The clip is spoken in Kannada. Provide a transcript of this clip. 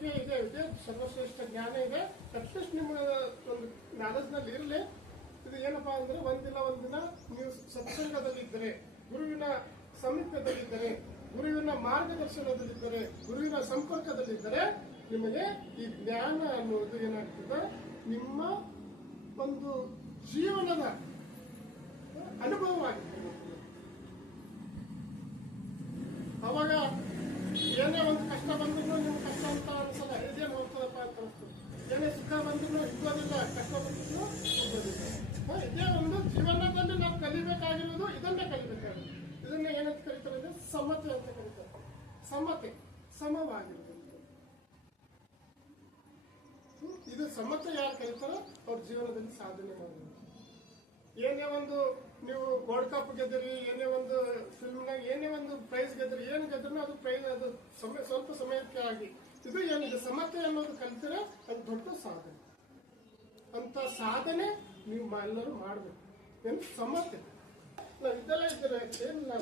ಬಗ್ಗೆ ಇದೆ ಸರ್ವಶ್ರೇಷ್ಠ ಜ್ಞಾನ ಇದೆ. ಅಟ್ಲೀಸ್ಟ್ ನಿಮ್ಮ ಒಂದು ನಾಲೆಜ್ ನಲ್ಲಿ ಇರಲಿ. ಇದು ಏನಪ್ಪಾ ಅಂದ್ರೆ ಒಂದಿನ ನೀವು ಸತ್ಸಂಗದಲ್ಲಿದ್ದರೆ, ಗುರುವಿನ ಸಮೀಪದಲ್ಲಿದ್ದರೆ, ಗುರುವಿನ ಮಾರ್ಗದರ್ಶನದಲ್ಲಿದ್ದರೆ, ಗುರುವಿನ ಸಂಪರ್ಕದಲ್ಲಿದ್ದರೆ ನಿಮಗೆ ಈ ಜ್ಞಾನ ಅನ್ನೋದು ಏನಾಗ್ತದೆ, ನಿಮ್ಮ ಒಂದು ಜೀವನದ ಅನುಭವವಾಗಿರ್ತದೆ. ಅವಾಗ ಏನೇ ಒಂದು ಕಷ್ಟ ಬಂದ್ರು ನಿಮ್ಗೆ ಕಷ್ಟ ಅಂತ ಅನ್ಸಲ್ಲ, ಇದೇನು ಹೋಗ್ತದಪ್ಪ ಅಂತ ಅನಿಸ್ತದೆ. ಏನೇ ಸುಖ ಬಂದ್ರು ಇದ್ದೋದಿಲ್ಲ, ಕಷ್ಟ ಬಂದ್ರು ಇದ್ದೋದಿಲ್ಲ. ಇದೇ ಒಂದು ಜೀವನದಲ್ಲಿ ನಾವು ಕಲಿಬೇಕಾಗಿರೋದು, ಇದನ್ನೇ ಕಲಿಬೇಕಾಗಿರೋದು. ಇದನ್ನ ಏನಂತ ಕರೀತಾರೆ, ಸಮತೆ ಅಂತ ಕರೀತಾರೆ. ಸಮತೆ, ಸಮವಾಗಿರೋದು. ಇದು ಸಮತೆ ಯಾರು ಕರೀತಾರೋ ಅವ್ರ ಜೀವನದಲ್ಲಿ ಸಾಧನೆ ಮಾಡೋದು. ಏನೇ ಒಂದು ನೀವು ವರ್ಲ್ಡ್ ಕಪ್ ಗೆದ್ದಿರಿ, ಏನೇ ಒಂದು ಫಿಲ್ಮ್ನಾಗ ಏನೇ ಒಂದು ಪ್ರೈಸ್ ಗೆದ್ದಿರಿ, ಏನು ಗೆದ್ರೂ ಅದು ಪ್ರೈಸ್ ಅದು ಸ್ವಲ್ಪ ಸಮಯಕ್ಕೆ ಆಗಿ. ಇದು ಏನಿದೆ ಸಮತೆ ಅನ್ನೋದು ಕಲಿತರೆ ಅದು ದೊಡ್ಡ ಸಾಧನೆ. ಅಂತ ಸಾಧನೆ ನೀವು ಎಲ್ಲರೂ ಮಾಡಬೇಕು. ಏನು ಸಮತೆ ಇದೆಲ್ಲ ಇದ್ದರೆ ಏನಿಲ್ಲ.